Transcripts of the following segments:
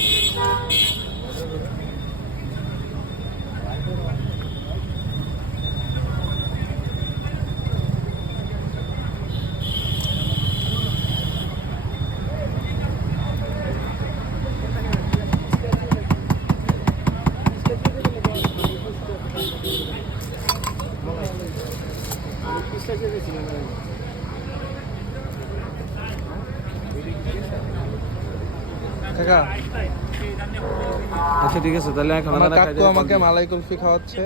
Gracias. কাকা? আচ্ছা ঠিক আছে তাহলে এখন আমার কাকু আমাকে মালাই কুলফি খাওয়াচ্ছে।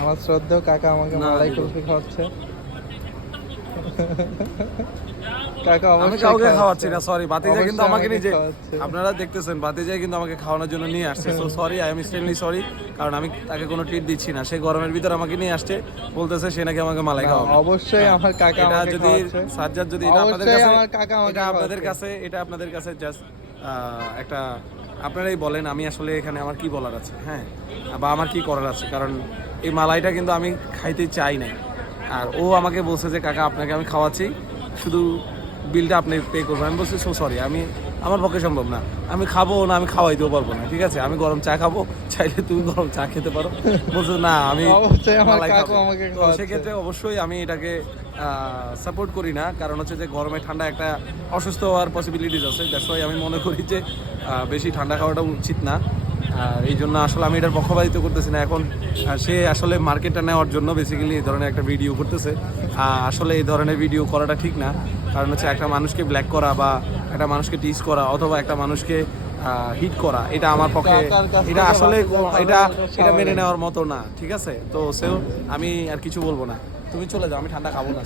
আমার শ্রদ্ধেয় কাকা আমাকে মালাই। কুলফি খাওয়াচ্ছে। কাকা আমি কাউকে খাওয়াচ্ছি না সরি বাতিজা কিন্তু আমাকে নিজে। আপনারা দেখতেছেন বাতিজা কিন্তু আমাকে খাওয়ানোর জন্য নিয়ে আসছে। So sorry I am extremely sorry কারণ আমি তাকে কোনো ট্রিট দিচ্ছি না। সে গরমের ভিতর আমাকে নিয়ে আসছে বলতেছে সে নাকি আমাকে মালাই না, খাওয়াবে। অবশ্যই আমার কাকা এটা যদি সাজ্জাদ যদি এটা আপনাদের কাছে আমার কাকা এটা আপনাদের কাছে এটা আপনাদের কাছে জাস্ট একটা আপনারাই বলেন আমি আসলে এখানে আমার কি বলার আছে? হ্যাঁ বা আমার কি করার আছে? কারণ এই মালাইটা কিন্তু আমি খাইতে চাই নাই। আর ও আমাকে বলছে যে কাকা আপনাকে আমি খাওয়াচ্ছি। শুধু বিলটা আপনি পে করবেন। আমি বলছি সো সরি আমি আমার পক্ষে সম্ভব না। আমি খাব না আমি খাওয়াইতেও পারব না ঠিক আছে? আমি গরম চা খাব চাইলে তুমি গরম চা খেতে পারো। বলছো না আমি। সেক্ষেত্রে অবশ্যই আমি এটাকে সাপোর্ট করি না। কারণ হচ্ছে যে গরমে ঠান্ডা একটা অসুস্থ হওয়ার পসিবিলিটিস আছে। দ্যাটস আমি মনে করি যে বেশি ঠান্ডা খাওয়াটা উচিত না। আর এই জন্য আসলে আমি এটার পক্ষপাতিত্ব করতেছি না। এখন সে আসলে মার্কেটটা নেওয়ার জন্য বেসিক্যালি এই ধরনের একটা ভিডিও করতেছে। আসলে এই ধরনের ভিডিও করাটা ঠিক না। কারণ হচ্ছে একটা মানুষকে ব্ল্যাক করা বা একটা মানুষকে টিস করা অথবা একটা মানুষকে হিট করা এটা আমার পক্ষে এটা আসলে এটা এটা মেনে নেওয়ার মতো না ঠিক আছে? তো সেও আমি আর কিছু বলব না। তুমি চলে যাও আমি ঠান্ডা খাব না।